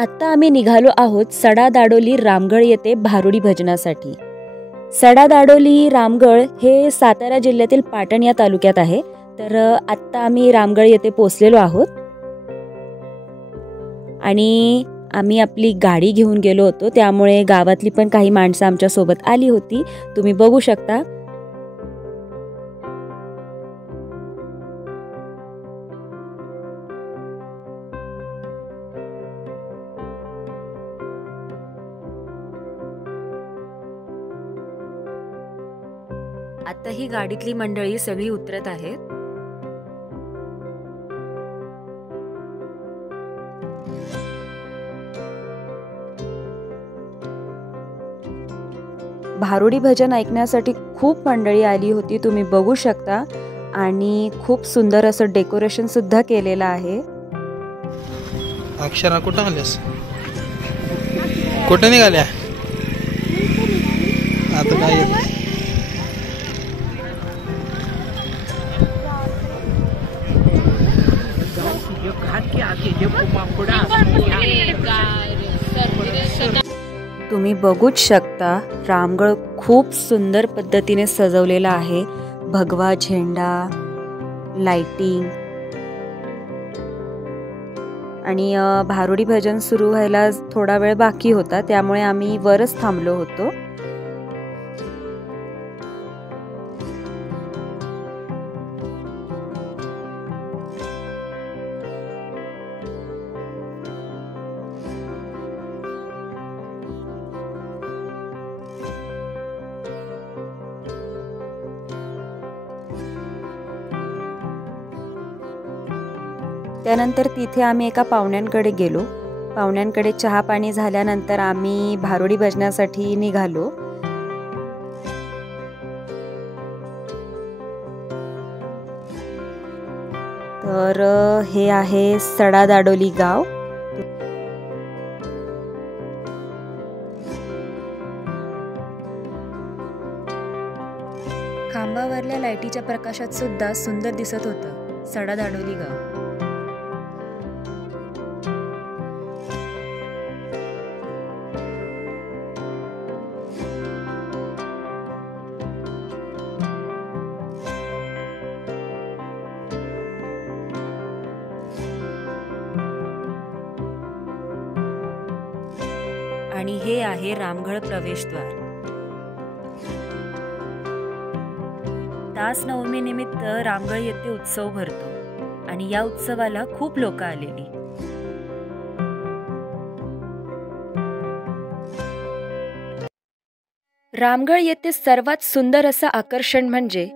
आत्ता आम्ही निघालो आहोत सडादाडोली रामगळ येथे भारुडी भजनासाठी। सडादाडोली रामगळ हे सातारा जिल्ह्यातील पाटण या तालुक्यात आहे। तर आत्ता आम्ही रामगळ येथे पोहोचलेलो आहोत आणि आम्ही आपली गाडी घेऊन गेलो होतो, त्यामुळे गावातली पण काही माणसं आमच्या सोबत आली होती, तुम्ही बघू शकता। आता ही गाडीतली मंडळी सगळी उतरत आहेत। भारुडी भजन ऐकण्यासाठी खूप मंडळी आली होती, तुम्ही बघू शकता। आणि खूप सुंदर असं डेकोरेशन सुद्धा केलेलं आहे। अक्षरा कुठं आल्यास? कुठं निघाल्या? आता काय तुम्ही बघूच शकता, रामगळ खूप सुंदर पद्धतीने सजवलेला आहे। भगवा झेंडा, लाइटिंग आणि भारुडी भजन सुरू व्हायला थोडा वेळ बाकी होता, त्यामुळे आम्ही वरच थांबलो होतो। त्यानंतर तिथे आम्ही एका पाहुण्यांकडे गेलो। पाहुण्यांकडे चहा पाणी झाल्यानंतर आम्ही भारुडी भजनासाठी निघालो। तर हे आहे सडादाडोली गाव। खांबावरल्या लाईटीच्या प्रकाशात सुद्धा सुंदर दिसत होतं सडादाडोली गाव। आणि हे आहे रामगळ प्रवेशद्वार। दास नवमी निमित्त रामगळ येथे उत्सव भरतो आणि या उत्सवाला खूप लोक आलेली। रामगळ येथे सर्वात सुंदर असं आकर्षण म्हणजे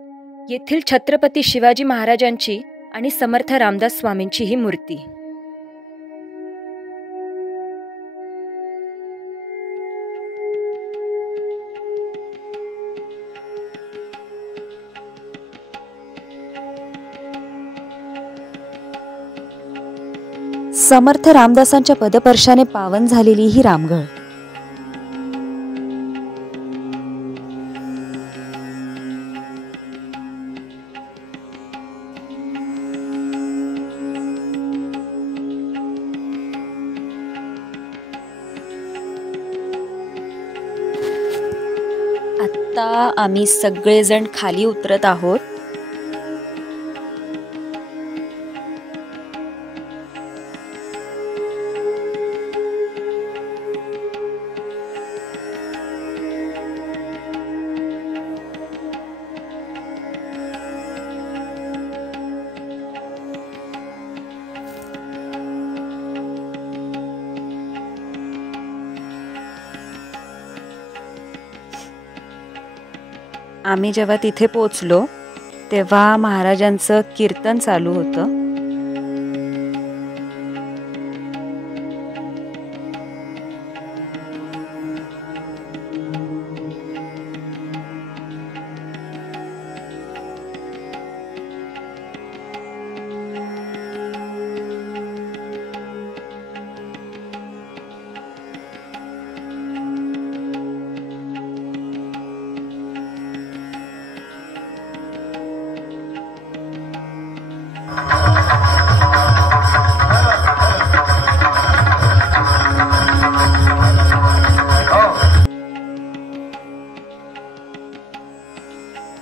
येथील छत्रपती शिवाजी महाराजांची आणि समर्थ रामदास स्वामींची ही मूर्ती। समर्थ रामदासांच्या पदस्पर्शाने पावन झालेली ही रामगळ। आता आम्ही सगळेजण खाली उतरत आहोत। आम्ही जेव्हा तिथे पोहोचलो तेव्हा महाराजांचं कीर्तन चालू होतं।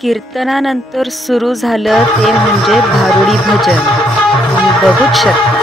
कीर्तनानंतर सुरू झालं ते म्हणजे भारुडी भजन. तुम्ही बघूच शकता.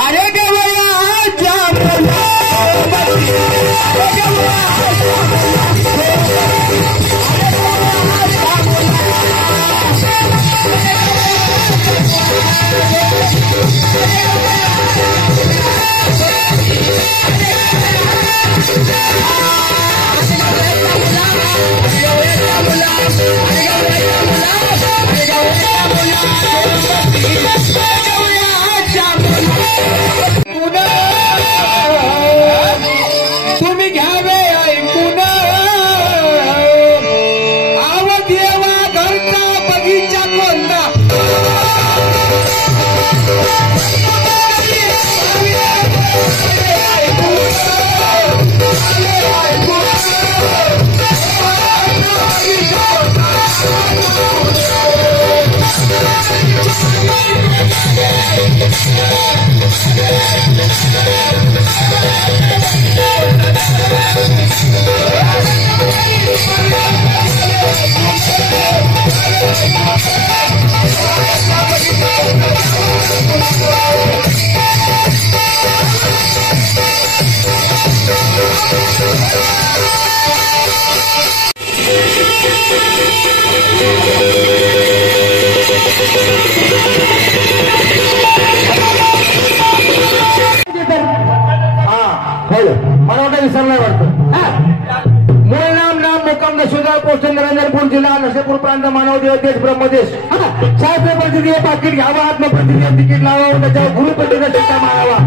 अरे मला वाटतं विसरलाय वाटतं. मूळ नाम मुक्काम दशोदा पोस्ट नरेंद्रपूर जिल्हा नरसीपूर प्रांत मानव देव देश ब्रह्मदेश. शास्त्र प्रतिक्रिया पाकिट घ्यावा आत्मप्रतिक्रिया तिकीट लावावं त्याच्यावर गुरुपतीचा शिक्का मारावा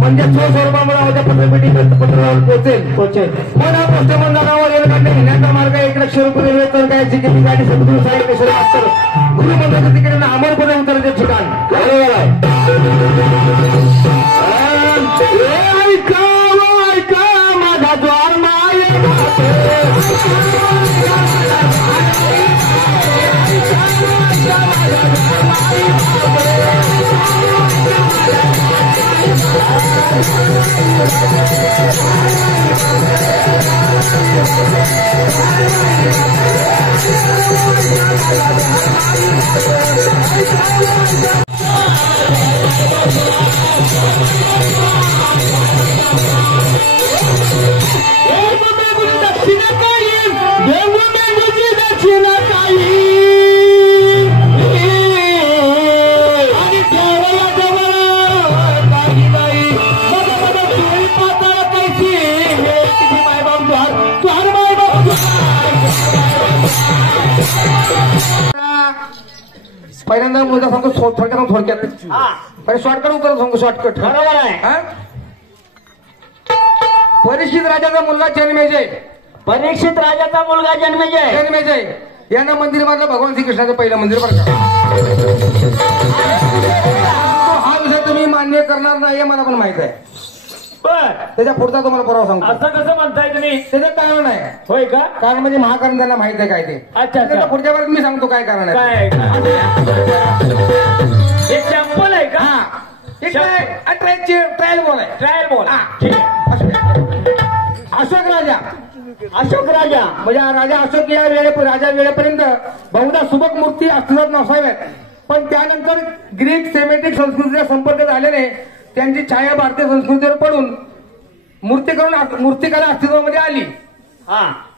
म्हणजे स्वस्वरूपामुळे त्या पत्रपेटी पत्रावर पोहोचेल. मला पोस्ट मंडळावर रेल्वे घेण्याचा मार्ग 1,00,000 रुपये रेल्वे तर काय तिकीट गाडी समुद्र साहित्य मास्तर गुरुमंत्राच्या तिकीटांना अमरपणे उतरण्याचे ठिकाण. बरोबर आहे. माझा द्वार माय पहिल्यांदा मुलगा सांगतो थोडक्यात शॉर्टकट उतर सांगतो शॉर्टकट. बरोबर आहे. परीक्षित राजाचा मुलगा जन्मेजय. परीक्षित राजाचा मुलगा जन्मेजय यांना मंदिर बांधलं भगवान श्रीकृष्णाचं पहिलं मंदिर बरं का. हा विषय तुम्ही मान्य करणार नाही हे मला पण माहित आहे. बर त्याच्या पुढचा तुम्हाला पुरावा सांगतो. असं कसं म्हणताय तुम्ही? त्याचं कारण आहे. होय का? कारण म्हणजे महाकारण त्यांना माहित आहे काय ते. अच्छा अच्छा. पुढच्या वेळेस मी सांगतो काय कारण आहे. काय हे सॅम्पल आहे का? ट्रायल बॉल आहे. Trial ball. अशोक राजा. अशोक राजा म्हणजे राजा अशोक या राजा वेळेपर्यंत बहुधा सुबक मूर्ती अस्तित्वात नसाव्यात पण त्यानंतर ग्रीक सेमेटिक संस्कृतीचा संपर्क झाल्याने त्यांची छाया भारतीय संस्कृतीवर पडून मूर्तिकला अस्तित्वामध्ये आली.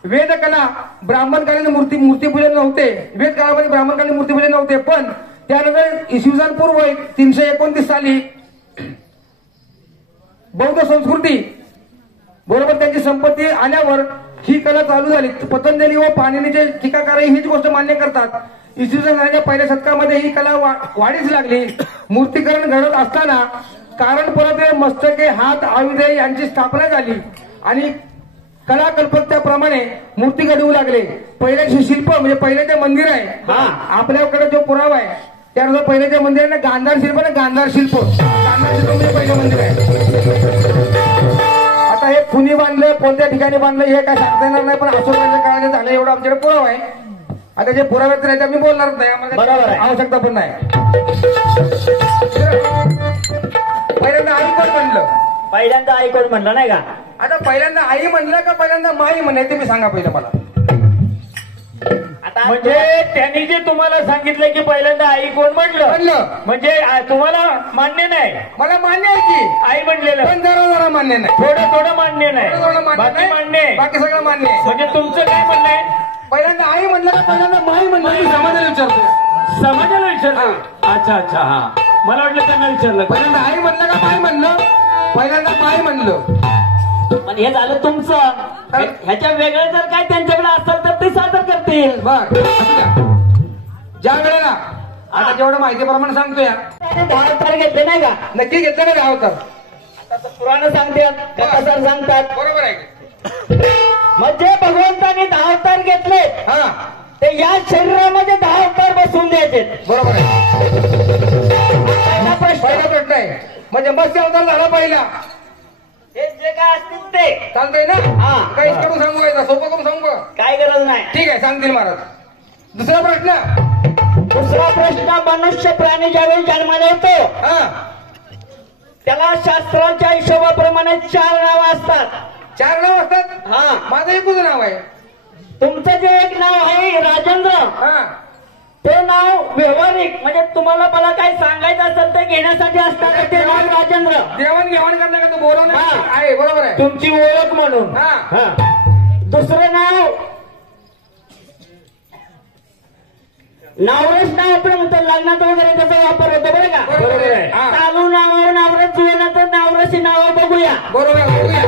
वेदकला ब्राह्मणकालीन मूर्तीपूजन नव्हते. वेद काळामध्ये ब्राह्मणकालीन मूर्तीपूजन नव्हते पण त्यानंतर इसवी सन पूर्व 329 साली बौद्ध संस्कृती बरोबर त्यांची संपत्ती आल्यावर ही कला चालू झाली. पतंजली व पाणिनीचे टीकाकारही हीच गोष्ट मान्य करतात. इसवी सन पहिल्या शतकामध्ये ही कला वाढीस लागली. मूर्तीकरण घडत असताना कारणपुरात मस्तके हात आयुधे यांची स्थापना झाली आणि कलाकल्पकतेप्रमाणे मूर्ती घडवू लागले. पहिल्याचे शिल्प म्हणजे पहिल्याचे मंदिर आहे आपल्याकडे जो पुरावा आहे त्यानुसार पहिल्याच्या मंदिराने गांधार शिल्प म्हणजे पहिलं मंदिर आहे. आता हे कुणी बांधलं कोणत्या ठिकाणी बांधलं हे काय सांगता येणार नाही पण अशोकाच्या काळात झालं एवढं आमच्याकडे पुरावा आहे. आता जे पुरावे तर मी बोलणारच नाही आम्हाला आवश्यकता पण नाही. पहिल्यांदा आई कोण म्हणलं? पहिल्यांदा आई कोण म्हणलं नाही का? आता पहिल्यांदा आई म्हणलं का पहिल्यांदा माई म्हणलं ते मी सांगा पहिलं मला. आता म्हणजे त्यांनी जे तुम्हाला सांगितलं की पहिल्यांदा आई कोण म्हणलं म्हणजे तुम्हाला मान्य नाही? मला मान्य आहे की आई म्हणलेलं पण जरा मान्य नाही. थोडं मान्य नाही. बाकी मान्य आहे. बाकी सगळं मान्य आहे. म्हणजे तुमचं काय म्हणणं आहे? पहिल्यांदा आई म्हणलं का पहिल्यांदा माई म्हणलं? मी समाजाला विचारतो. समाजाला विचारतो. अच्छा अच्छा. हा मला वाटलं त्यांना विचारलं. पहिल्यांदा आई म्हणलं का माई म्हणलं? पहिल्यांदा माई म्हणलं. पण हे झालं तुमचं. ह्याच्या वेगळं जर काय त्यांच्याकडे असेल तर ते सादर करतील. बर ज्या वेळेला आता जेवढं माहितीप्रमाणे सांगतो या 10 अवतार घेतले नाही का? नक्की घेतलं का 10 अवतार? आता पुराण सांगतात कथासार सांगतात. बरोबर आहे. म्हणजे भगवंताने 10 अवतार घेतले ते या शरीरामध्ये 10 अवतार बसवून द्यायचे. बरोबर आहे. पहिला प्रश्न आहे म्हणजे मत्स्य अवतार झाला पहिला. हे जे काय असतील ते चालतंय ना? काही करून सांगू सोपं करून सांगू? काय गरज नाही. ठीक आहे सांगतील महाराज. दुसरा प्रश्न दुसरा प्रश्न, मनुष्य प्राणी ज्यावेळी जन्माला येतो हा त्याला शास्त्राच्या हिशोबाप्रमाणे 4 नावं असतात. 4 नाव असतात. हा, माझं एकच नाव आहे. तुमचं जे एक नाव आहे राजेंद्र, हा ते नाव व्यवहारिक म्हणजे तुम्हाला मला काही सांगायचं असेल ते घेण्यासाठी असणार ते नाव राजेंद्र. देवाण घेवाण करण्याकरता बोलवणं हा. आहे. बरोबर आहे. तुमची ओळख म्हणून. हा. हा. दुसरं नाव नावरस नाव आपण म्हणतो, लग्नात वगैरे त्याचा वापर होतो बरं का. बरोबर आहे. हा. चालू नावावर नावरस जुळलं तर नावरसी नाव बघूया. बरोबर आहे. बघूया.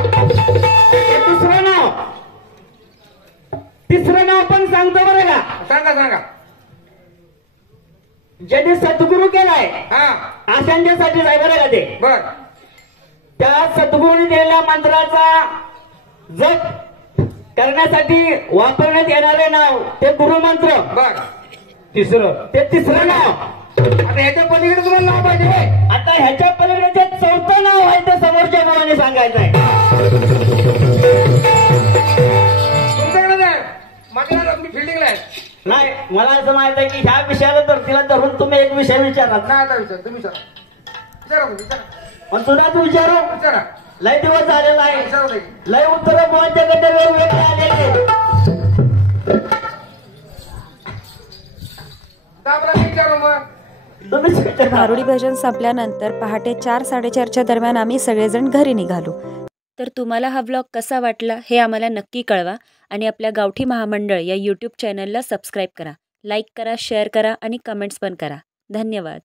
हे दुसरं नाव. तिसरं नाव पण सांगतो बरं का. सांगा सांगा. ज्याने सद्गुरू केलाय हा अशांच्यासाठीच आहे बरं का ते. बर. त्या सद्गुरूने दिलेल्या मंत्राचा जप करण्यासाठी वापरण्यात येणारे नाव ते गुरुमंत्र. बर. ते तिसरं नाव. आता ह्याच्या पलीकडे तुम्हाला नाव पाहिजे होय? आता ह्याच्या पलीकडे जे 4थं नाव आहे ते समोरच्या नावाने सांगायचं आहे. तुमच्याकडे नाही. माझ्याकडे मी फिल्डिंगला आहे. नाही, मला असं माहित आहे की ह्या विषयाला धर्तीला धरून तुम्ही एक विषय विचारला. नाही आता विचार. तुम्ही विचारा. विचारा तुम्ही, विचारा. मग तुलाच विचारू. विचारा. लय दिवस झालेला आहे. विचारा ताई. लय उत्तर गोवांच्याकडे वेगवेगळे आलेले. का बरं मी विचारू मग? तुम्हीच विचारा. भारुडी भजन संपल्यानंतर पहाटे 4-4:30च्या दरम्यान आम्ही सगळेजण घरी निघालो. तर तुम्हाला हा व्लॉग कसा वाटला हे आम्हाला नक्की कळवा आणि आपल्या गावठी महामंडळ या यूट्यूब चॅनलला सबस्क्राईब करा, लाईक करा, शेअर करा आणि कमेंट्स पण करा. धन्यवाद.